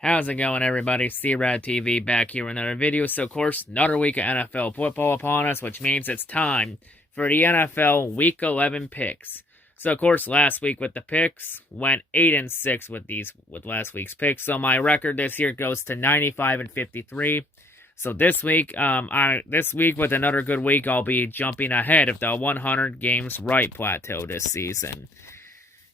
How's it going, everybody? C-RadTV back here with another video. So, of course, another week of NFL football upon us, which means it's time for the NFL Week 11 picks. So, of course, last week with the picks, went 8-6 with last week's picks. So, my record this year goes to 95-53. So, this week, with another good week, I'll be jumping ahead of the 100 games right plateau this season.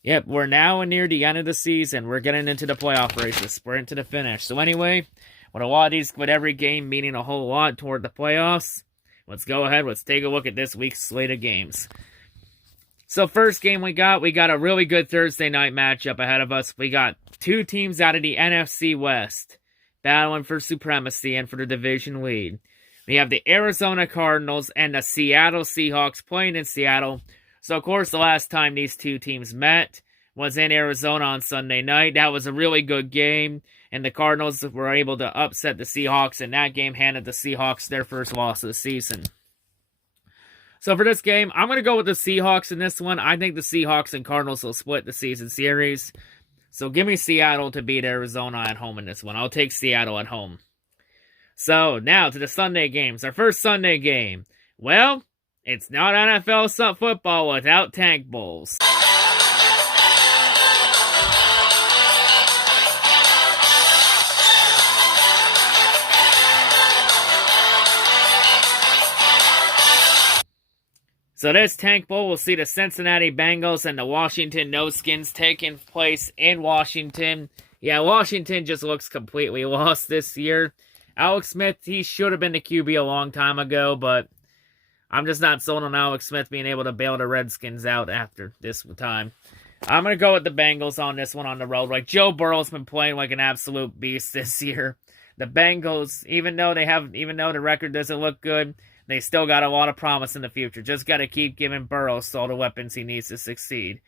Yep, we're now near the end of the season. We're getting into the playoff race, the sprint to the finish. So anyway, with every game meaning a whole lot toward the playoffs, let's go ahead. Let's take a look at this week's slate of games. So first game we got a really good Thursday night matchup ahead of us. We got two teams out of the NFC West battling for supremacy and for the division lead. We have the Arizona Cardinals and the Seattle Seahawks playing in Seattle. So, of course, the last time these two teams met was in Arizona on Sunday night. That was a really good game, and the Cardinals were able to upset the Seahawks, and that game handed the Seahawks their first loss of the season. So, for this game, I'm going to go with the Seahawks in this one. I think the Seahawks and Cardinals will split the season series. So, give me Seattle to beat Arizona at home in this one. I'll take Seattle at home. So, now to the Sunday games. Our first Sunday game. Well, it's not NFL football without tank bowls. So this tank bowl will see the Cincinnati Bengals and the Washington No-Skins taking place in Washington. Yeah, Washington just looks completely lost this year. Alex Smith, he should have been the QB a long time ago, but I'm just not sold on Alex Smith being able to bail the Redskins out after this time. I'm going to go with the Bengals on this one on the road. Like, Joe Burrow's been playing like an absolute beast this year. The Bengals, even though the record doesn't look good, they still got a lot of promise in the future. Just got to keep giving Burrow all the weapons he needs to succeed.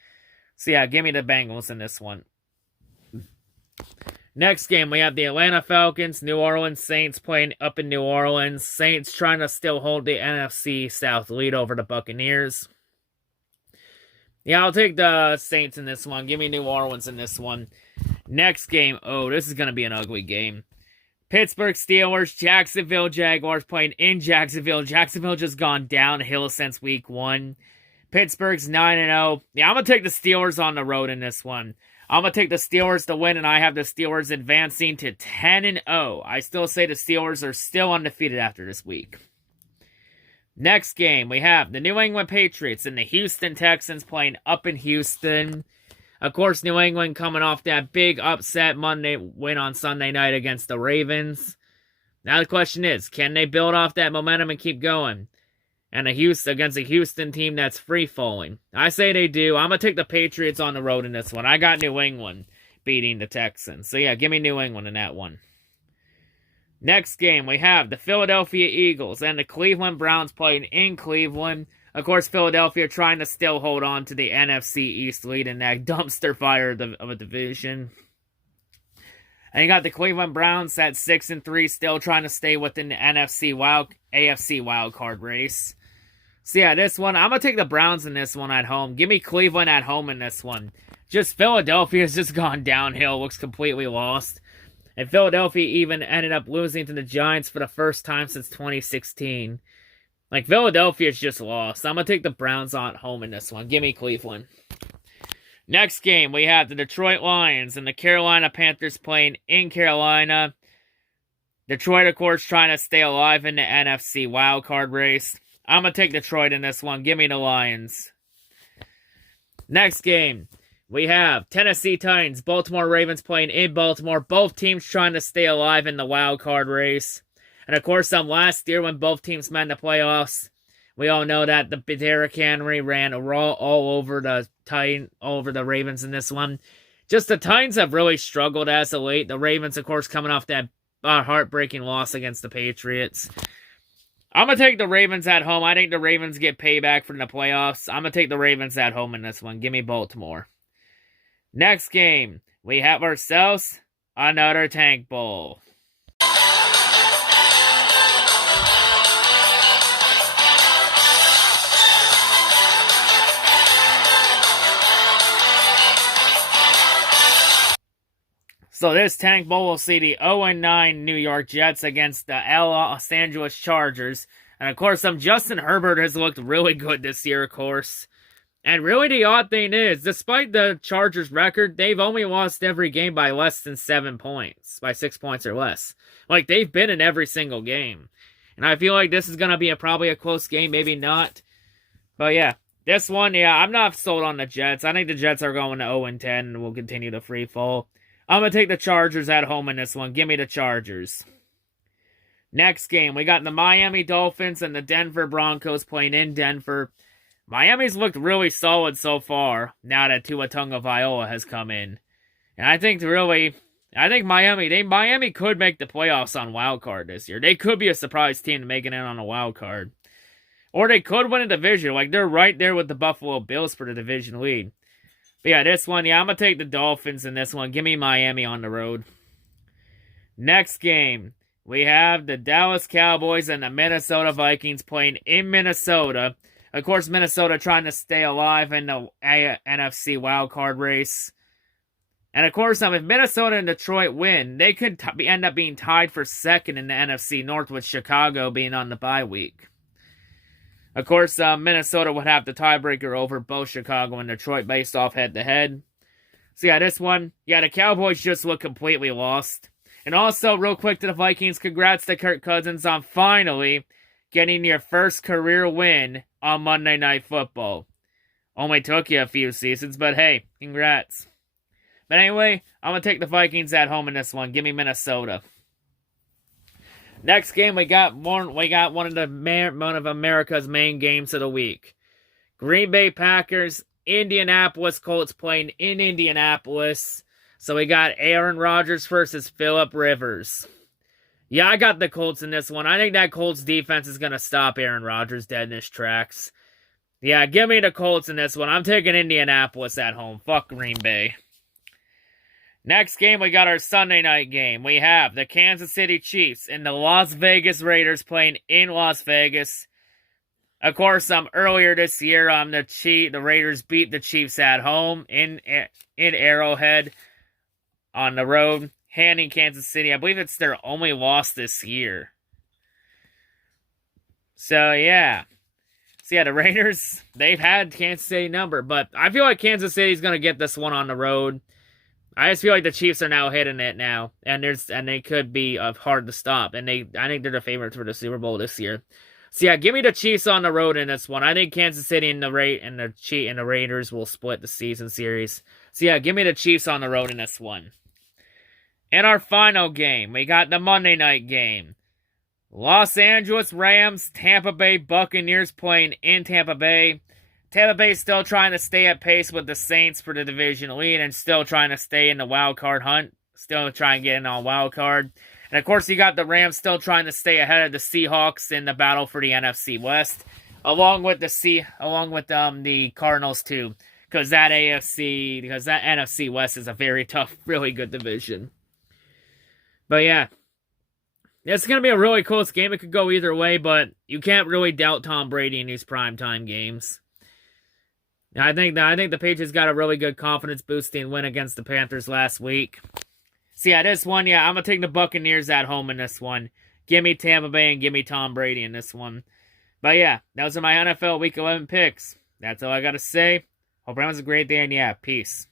So yeah, give me the Bengals in this one. Next game, we have the Atlanta Falcons, New Orleans Saints playing up in New Orleans. Saints trying to still hold the NFC South lead over the Buccaneers. Yeah, I'll take the Saints in this one. Give me New Orleans in this one. Next game, oh, this is going to be an ugly game. Pittsburgh Steelers, Jacksonville Jaguars playing in Jacksonville. Jacksonville just gone downhill since week 1. Pittsburgh's 9-0. Yeah, I'm going to take the Steelers on the road in this one. I'm going to take the Steelers to win, and I have the Steelers advancing to 10-0. I still say the Steelers are still undefeated after this week. Next game, we have the New England Patriots and the Houston Texans playing up in Houston. Of course, New England coming off that big upset Monday win on Sunday night against the Ravens. Now the question is, can they build off that momentum and keep going? And against a Houston team that's free-falling. I say they do. I'm going to take the Patriots on the road in this one. I got New England beating the Texans. So yeah, give me New England in that one. Next game, we have the Philadelphia Eagles and the Cleveland Browns playing in Cleveland. Of course, Philadelphia trying to still hold on to the NFC East lead in that dumpster fire of a division. And you got the Cleveland Browns at 6-3, still trying to stay within the AFC wildcard race. So yeah, this one, I'm going to take the Browns in this one at home. Give me Cleveland at home in this one. Just Philadelphia's just gone downhill, looks completely lost. And Philadelphia even ended up losing to the Giants for the first time since 2016. Like, Philadelphia's just lost. I'm going to take the Browns on home in this one. Give me Cleveland. Next game, we have the Detroit Lions and the Carolina Panthers playing in Carolina. Detroit, of course, trying to stay alive in the NFC wildcard race. I'm going to take Detroit in this one. Give me the Lions. Next game, we have Tennessee Titans, Baltimore Ravens playing in Baltimore. Both teams trying to stay alive in the wildcard race. And, of course, last year when both teams met in the playoffs, we all know that the Derrick Henry ran all over the Ravens in this one. Just the Titans have really struggled as of late. The Ravens, of course, coming off that heartbreaking loss against the Patriots. I'm going to take the Ravens at home. I think the Ravens get payback from the playoffs. I'm going to take the Ravens at home in this one. Give me Baltimore. Next game, we have ourselves another tank bowl. So this Tank Bowl will see the 0-9 New York Jets against the Los Angeles Chargers. And of course, Justin Herbert has looked really good this year, of course. And really the odd thing is, despite the Chargers record, they've only lost every game by less than 7 points. By 6 points or less. Like, they've been in every single game. And I feel like this is going to be probably a close game, maybe not. But yeah, this one, yeah, I'm not sold on the Jets. I think the Jets are going to 0-10 and will continue to free fall. I'm going to take the Chargers at home in this one. Give me the Chargers. Next game, we got the Miami Dolphins and the Denver Broncos playing in Denver. Miami's looked really solid so far, now that Tua Tagovailoa has come in. And I think Miami could make the playoffs on wild card this year. They could be a surprise team making it on a wild card. Or they could win a division. Like, they're right there with the Buffalo Bills for the division lead. But yeah, this one, yeah, I'm going to take the Dolphins in this one. Give me Miami on the road. Next game, we have the Dallas Cowboys and the Minnesota Vikings playing in Minnesota. Of course, Minnesota trying to stay alive in the NFC wildcard race. And of course, if Minnesota and Detroit win, they could end up being tied for second in the NFC North with Chicago being on the bye week. Of course, Minnesota would have the tiebreaker over both Chicago and Detroit based off head-to-head. So yeah, this one, yeah, the Cowboys just look completely lost. And also, real quick to the Vikings, congrats to Kirk Cousins on finally getting your first career win on Monday Night Football. Only took you a few seasons, but hey, congrats. But anyway, I'm going to take the Vikings at home in this one. Give me Minnesota. Next game, we got one of America's main games of the week. Green Bay Packers, Indianapolis Colts playing in Indianapolis. So we got Aaron Rodgers versus Phillip Rivers. Yeah, I got the Colts in this one. I think that Colts defense is going to stop Aaron Rodgers dead in his tracks. Yeah, give me the Colts in this one. I'm taking Indianapolis at home. Fuck Green Bay. Next game, we got our Sunday night game. We have the Kansas City Chiefs and the Las Vegas Raiders playing in Las Vegas. Of course, earlier this year, the Raiders beat the Chiefs at home in Arrowhead on the road, handing Kansas City. I believe it's their only loss this year. So, yeah. So, yeah, the Raiders, they've had Kansas City number, but I feel like Kansas City's going to get this one on the road. I just feel like the Chiefs are now hitting it now, and they could be hard to stop. And I think they're the favorites for the Super Bowl this year. So yeah, give me the Chiefs on the road in this one. I think Kansas City and the Raiders will split the season series. So yeah, give me the Chiefs on the road in this one. In our final game, we got the Monday night game. Los Angeles Rams, Tampa Bay Buccaneers playing in Tampa Bay. Tampa Bay is still trying to stay at pace with the Saints for the division lead and still trying to stay in the wild card hunt. Still trying to get in on wild card. And of course, you got the Rams still trying to stay ahead of the Seahawks in the battle for the NFC West, along with the Cardinals too, because that NFC West is a very tough, really good division. But yeah, it's gonna be a really close game. It could go either way, but you can't really doubt Tom Brady in these primetime games. I think the Patriots got a really good confidence-boosting win against the Panthers last week. So yeah, this one, yeah, I'm going to take the Buccaneers at home in this one. Give me Tampa Bay and give me Tom Brady in this one. But yeah, those are my NFL Week 11 picks. That's all I got to say. Hope everyone's a great day, and yeah, peace.